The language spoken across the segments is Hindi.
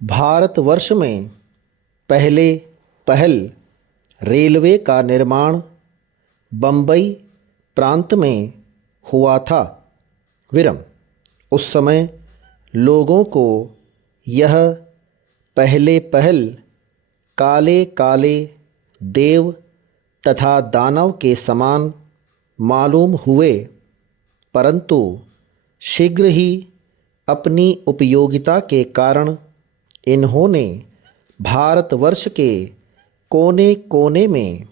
भारतवर्ष में पहले पहल रेलवे का निर्माण बम्बई प्रांत में हुआ था। विरम उस समय लोगों को यह पहले पहल काले काले देव तथा दानव के समान मालूम हुए, परंतु शीघ्र ही अपनी उपयोगिता के कारण इन्होंने भारतवर्ष के कोने कोने में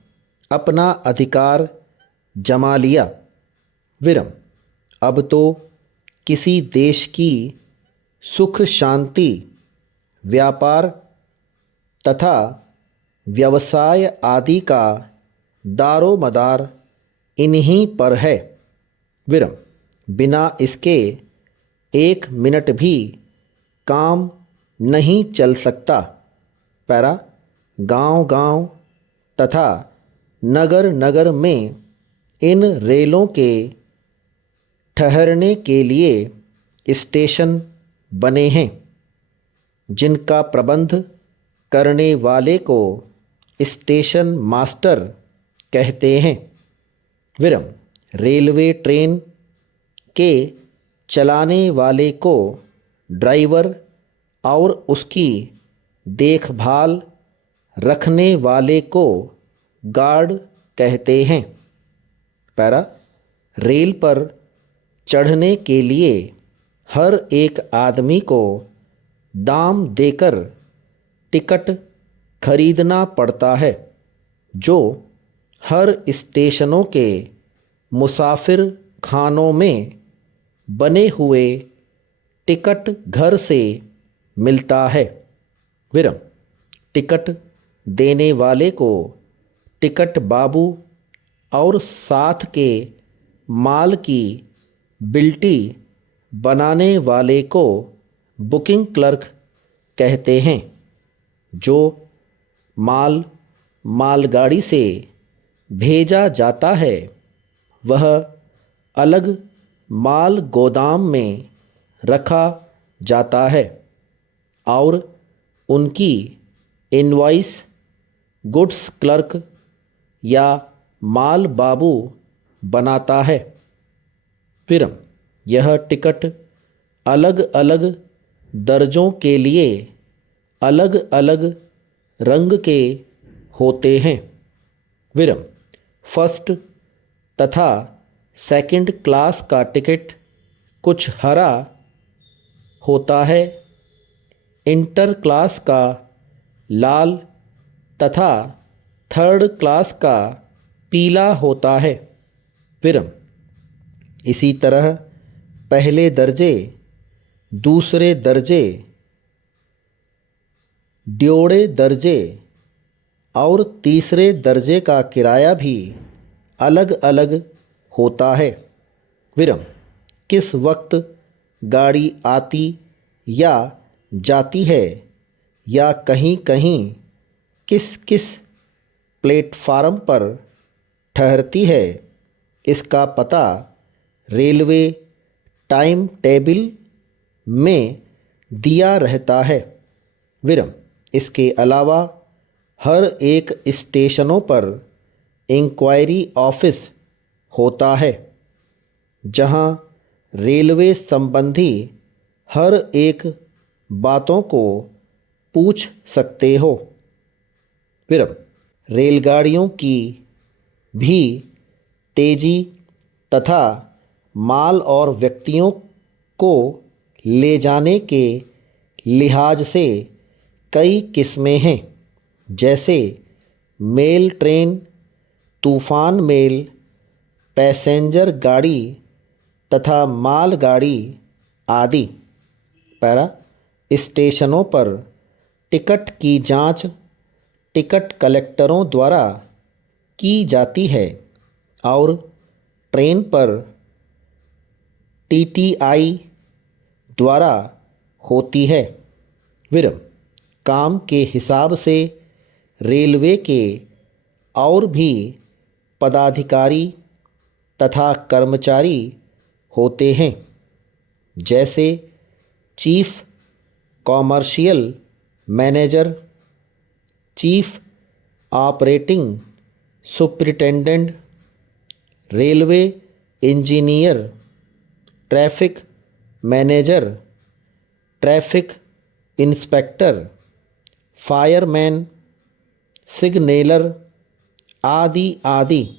अपना अधिकार जमा लिया। विरम अब तो किसी देश की सुख शांति, व्यापार तथा व्यवसाय आदि का दारोमदार इन्हीं पर है। विरम बिना इसके एक मिनट भी काम नहीं चल सकता। पैरा गांव-गांव तथा नगर नगर में इन रेलों के ठहरने के लिए स्टेशन बने हैं, जिनका प्रबंध करने वाले को स्टेशन मास्टर कहते हैं। विरम रेलवे ट्रेन के चलाने वाले को ड्राइवर और उसकी देखभाल रखने वाले को गार्ड कहते हैं। पैरा रेल पर चढ़ने के लिए हर एक आदमी को दाम देकर टिकट खरीदना पड़ता है, जो हर स्टेशनों के मुसाफिर खानों में बने हुए टिकट घर से मिलता है। विरम टिकट देने वाले को टिकट बाबू और साथ के माल की बिल्टी बनाने वाले को बुकिंग क्लर्क कहते हैं। जो माल मालगाड़ी से भेजा जाता है, वह अलग माल गोदाम में रखा जाता है और उनकी इनवॉइस गुड्स क्लर्क या माल बाबू बनाता है। विरम यह टिकट अलग अलग दर्जों के लिए अलग अलग रंग के होते हैं। विरम फर्स्ट तथा सेकंड क्लास का टिकट कुछ हरा होता है, इंटर क्लास का लाल तथा थर्ड क्लास का पीला होता है। विरम इसी तरह पहले दर्जे, दूसरे दर्जे, ड्योढ़े दर्जे और तीसरे दर्जे का किराया भी अलग अलग होता है। विरम किस वक्त गाड़ी आती या जाती है या कहीं कहीं किस किस प्लेटफार्म पर ठहरती है, इसका पता रेलवे टाइम टेबल में दिया रहता है। विरम इसके अलावा हर एक स्टेशनों पर इंक्वायरी ऑफिस होता है, जहां रेलवे संबंधी हर एक बातों को पूछ सकते हो। विरम रेलगाड़ियों की भी तेजी तथा माल और व्यक्तियों को ले जाने के लिहाज से कई किस्में हैं, जैसे मेल ट्रेन, तूफान मेल, पैसेंजर गाड़ी तथा माल गाड़ी आदि। पैरा स्टेशनों पर टिकट की जांच टिकट कलेक्टरों द्वारा की जाती है और ट्रेन पर टीटीआई द्वारा होती है। विरम काम के हिसाब से रेलवे के और भी पदाधिकारी तथा कर्मचारी होते हैं, जैसे chief commercial manager, chief operating superintendent, railway engineer, traffic manager, traffic inspector, fireman, signaller आदि आदि।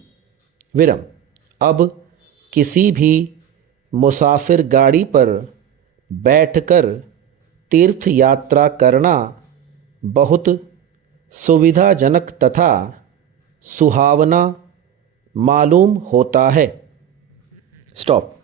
विराम। अब किसी भी मुसाफिर गाड़ी पर बैठकर तीर्थ यात्रा करना बहुत सुविधाजनक तथा सुहावना मालूम होता है। स्टॉप।